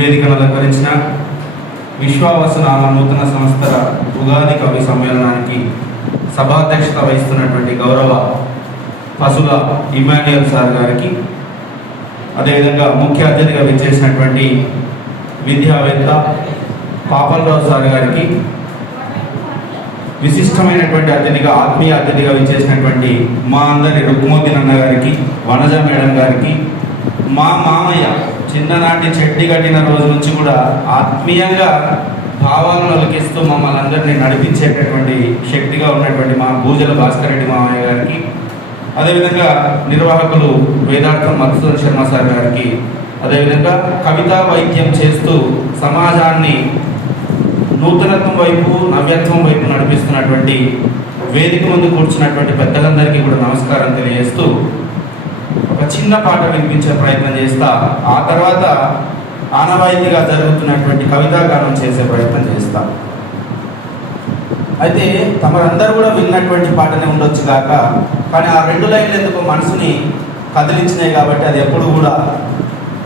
వేదికను అలంకరించిన విశ్వావసనాల నూతన సంస్థల ఉగాది కవి సమ్మేళనానికి సభాధ్యక్షత వహిస్తున్నటువంటి గౌరవ పశుల ఇమాన్యుయల్ సార్ గారికి అదేవిధంగా ముఖ్య అతిథిగా విచ్చేసినటువంటి విద్యావేత్త పాపలరావు సార్ గారికి విశిష్టమైనటువంటి అతిథిగా ఆత్మీయ అతిథిగా విచ్చేసినటువంటి మా అందరి రుక్మోతి అన్న గారికి వనజ మేడం గారికి మా మామయ్య చిన్ననాటి చెట్టి కట్టిన రోజు నుంచి కూడా ఆత్మీయంగా భావాలను ఒలికిస్తూ మమ్మల్ని అందరినీ నడిపించేటటువంటి శక్తిగా ఉన్నటువంటి మా భూజల భాస్కర్ రెడ్డి మామయ్య గారికి అదేవిధంగా నిర్వాహకులు వేదార్థం మధుసూదన్ శర్మ సార్ గారికి అదేవిధంగా కవితా వైద్యం చేస్తూ సమాజాన్ని నూతనత్వం వైపు నవ్యత్వం వైపు నడిపిస్తున్నటువంటి వేదిక ముందు కూర్చున్నటువంటి పెద్దలందరికీ కూడా నమస్కారం తెలియజేస్తూ ఒక చిన్న పాట వినిపించే ప్రయత్నం చేస్తా. ఆ తర్వాత ఆనవాయితీగా జరుగుతున్నటువంటి కవితా గానం చేసే ప్రయత్నం చేస్తా. అయితే తమరందరూ కూడా విన్నటువంటి పాటనే ఉండొచ్చు కాక కానీ ఆ రెండు లైన్లు ఎందుకు మనసుని కదిలించినాయి కాబట్టి అది ఎప్పుడు కూడా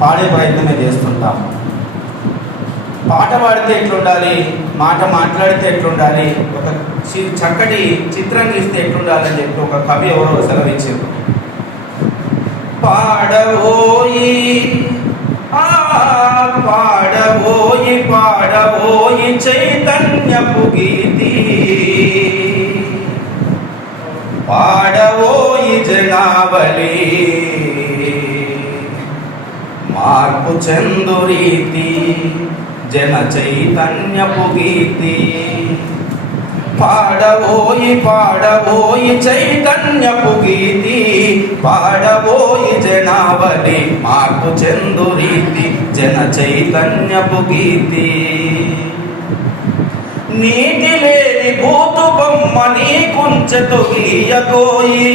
పాడే ప్రయత్నమే చేస్తుంటాం. పాట పాడితే ఎట్లుండాలి? మాట మాట్లాడితే ఎట్లుండాలి? ఒక చి- చక్కటి చిత్రం గీస్తే ఎట్లుండాలి అని చెప్పి ఒక కవి ఎవరో సెలవిచ్చారు. పాడబోయి ఆ పాడబోయి పాడవోయి చైతన్యపు గీతి. పాడబోయి జనావళి మార్పు చెందు రీతి జన చైతన్యపు గీతి. పాడబోయి పాడబోయి చైతన్యపు గీతి పాడబోయి జనావళి మార్పు చెందు రీతి జన చైతన్యపు గీతి. నీటి లేని భూతు బొమ్మ నీ కుంచెతు గీయకోయి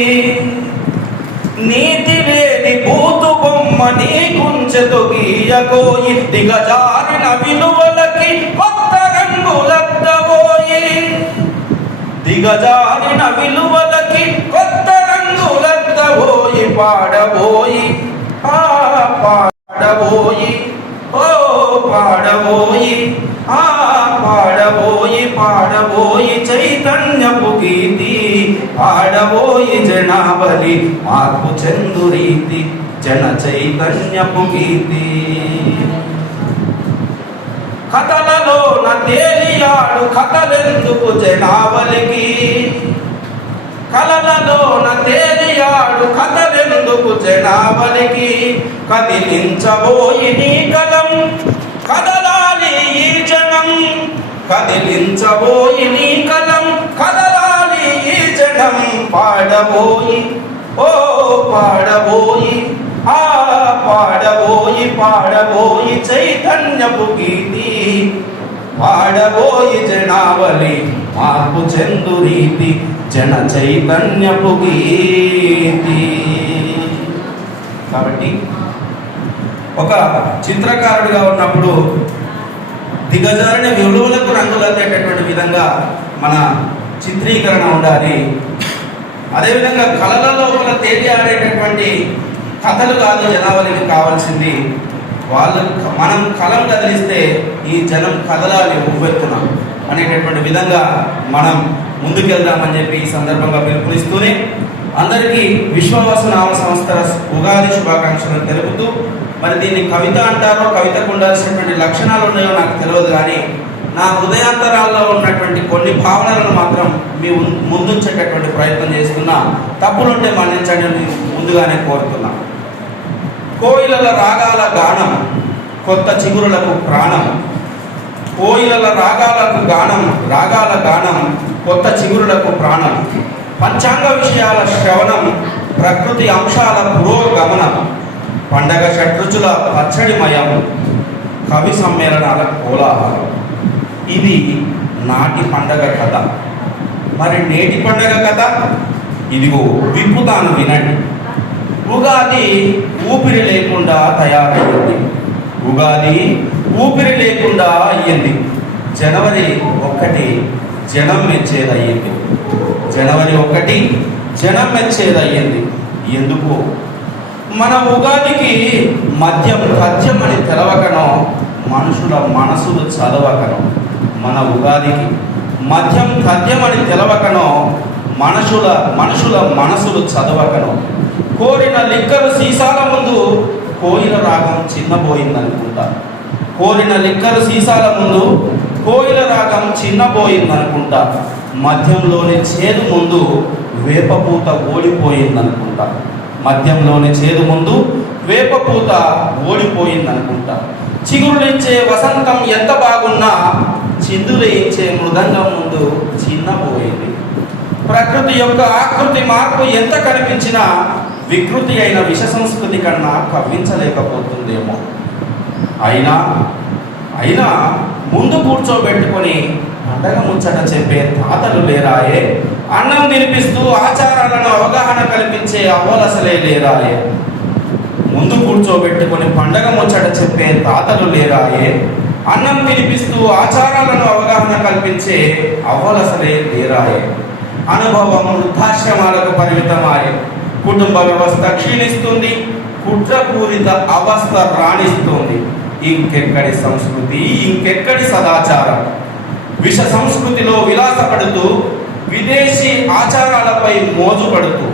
నీతి లేని భూతు బొమ్మ నీ కుంచెతు గీయకోయి దిగజారిన విలు దిగజారిన విలువలకి కొత్త రంగులద్దబోయి పాడబోయి పాడబోయి ఓ పాడబోయి ఆ పాడబోయి పాడబోయి చైతన్యపు గీతి పాడబోయి జనావళి మార్పు చెందు రీతి జన చైతన్యపు గీతి. కథలలోన తేలియాడు కథలెందుకు జనావళికి? కలలలోన తేలియాడు కథలెందుకు జనావలికి కదిలించబోయి నీ కలం కదలాలి ఈ జనం. కదిలించబోయి నీ కలం కదలాలి ఈ జనం. పాడబోయి ఓ పాడబోయి పాడబోయి పాడబోయి చైతన్యపు గీతి. పాడబోయి జనావళి మార్పు చెందు రీతి జన చైతన్యపు గీతి. కాబట్టి ఒక చిత్రకారుడిగా ఉన్నప్పుడు దిగజారిన విలువలకు రంగులద్దేటటువంటి విధంగా మన చిత్రీకరణ ఉండాలి. అదేవిధంగా కళల లోపల తేలి ఆడేటటువంటి కథలు కాదు జనాభాకి కావాల్సింది? వాళ్ళు మనం కలం కదిలిస్తే ఈ జనం కదలాలి ఉవ్వెత్తున అనేటటువంటి విధంగా మనం ముందుకెళ్దామని చెప్పి ఈ సందర్భంగా పిలుపునిస్తూనే అందరికీ విశ్వవాసు నామ సంస్థల ఉగాది శుభాకాంక్షలను తెలుపుతూ మరి దీన్ని కవిత అంటారో కవితకు ఉండాల్సినటువంటి లక్షణాలు ఉన్నాయో నాకు తెలియదు కానీ నా హృదయాంతరాల్లో ఉన్నటువంటి కొన్ని భావనలను మాత్రం మీ ముందుంచేటటువంటి ప్రయత్నం చేస్తున్నా. తప్పులుంటే మన్నించండి ముందుగానే కోరుతున్నాను కోయిలల రాగాల గానం కొత్త చిగురులకు ప్రాణం కోయిలల రాగాలకు గానం రాగాల గానం కొత్త చిగురులకు ప్రాణం పంచాంగ విషయాల శ్రవణం ప్రకృతి అంశాల పురోగమనం పండగ షడ్రుచుల పచ్చడిమయం కవి సమ్మేళనాల కోలాహలం ఇది నాటి పండగ కథ. మరి నేటి పండగ కథ? ఇదిగో విప్పుతాను వినండి. ఉగాది ఊపిరి తయారయ్యింది. ఉగాది ఊపిరి లేకుండా అయ్యింది. జనవరి ఒకటి జనం మెచ్చేది అయ్యింది జనవరి ఒకటి జనం మెచ్చేది అయ్యింది ఎందుకు? మన ఉగాదికి మద్యం పద్యం అని తెలవకనో మనుషుల మనసులు చదవకను మన ఉగాదికి మద్యం పద్యం అని తెలవకనో మనుషుల మనుషుల మనసులు చదవకను కోరిన లిక్కరు సీసా కోయిల రాగం చిన్నబోయిందనుకుంటా. కోరిన లిక్కర్ సీసాల ముందు కోయిల రాగం చిన్నబోయిందనుకుంటా. మద్యంలోని చేదు ముందు వేపపూత ఓడిపోయిందనుకుంటా. మద్యంలోని చేదు ముందు వేపపూత ఓడిపోయిందనుకుంటా. చిగురులిచ్చే వసంతం ఎంత బాగున్నా చిందులేయించే మృదంగం ముందు చిన్నపోయింది ప్రకృతి యొక్క ఆకృతి మార్పు ఎంత కనిపించినా వికృతి అయిన విష సంస్కృతి కన్నా కవ్వించలేకపోతుందేమో. అయినా అయినా ముందు కూర్చోబెట్టుకొని పండగ ముచ్చట చెప్పే తాతలు లేరాయే. అన్నం తినిపిస్తూ ఆచారాలను అవగాహన కల్పించే అవ్వలసలే లేరాయే. ముందు కూర్చోబెట్టుకొని పండగ ముచ్చట చెప్పే తాతలు లేరాయే. అన్నం తినిపిస్తూ ఆచారాలను అవగాహన కల్పించే అవ్వలసలే లేరాయే. అనుభవం వృద్ధాశ్రమాలకు పరిమితమాయే. కుటుంబ వ్యవస్థ క్షీణిస్తుంది కుట్రపూరిత అవస్థ రాణిస్తుంది. ఇంకెక్కడి సంస్కృతి ఇంకెక్కడి సదాచారం? విష సంస్కృతిలో విలాసపడుతూ విదేశీ ఆచారాలపై మోజుపడుతూ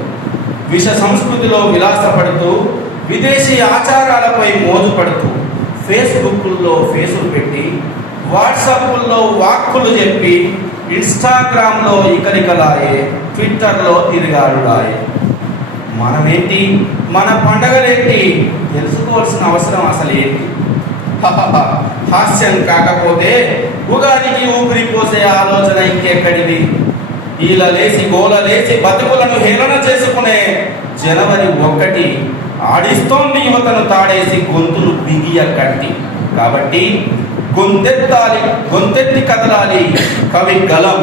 విష సంస్కృతిలో విలాసపడుతూ విదేశీ ఆచారాలపై మోజుపడుతూ ఫేస్బుక్లో ఫేసులు పెట్టి వాట్సాప్లో వాక్కులు చెప్పి ఇన్స్టాగ్రామ్లో ఇకలికలాయే ట్విట్టర్లో తిరిగాడులాయే మనమేంటి? మన పండగలేంటి? తెలుసుకోవాల్సిన అవసరం అసలు ఏంటి? హాస్యం కాకపోతే ఉగాదికి ఊపిరి పోసే ఆలోచన ఇంకెక్కడిది? ఈల లేచి గోల లేచి బతుకులను హేళన చేసుకునే జనవరి ఒక్కటి ఆడిస్తోంది యువతను తాడేసి గొంతులు బిగియ కట్టి కాబట్టి గొంతెత్తాలి గొంతెత్తి కదలాలి. కవి గలం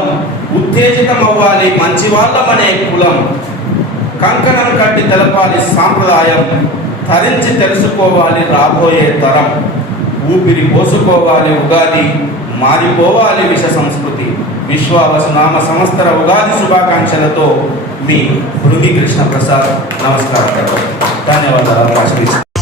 ఉత్తేజితం అవ్వాలి మంచి వాళ్ళమనే కులం. కంకణం కట్టి తెలపాలి సాంప్రదాయం. తరించి తెలుసుకోవాలి రాబోయే తరం. ఊపిరి పోసుకోవాలి ఉగాది. మారిపోవాలి విష సంస్కృతి. విశ్వావసు నామ సంవత్సర ఉగాది శుభాకాంక్షలతో మీ భృగి కృష్ణ ప్రసాద్ నమస్కారం ధన్యవాదాలు.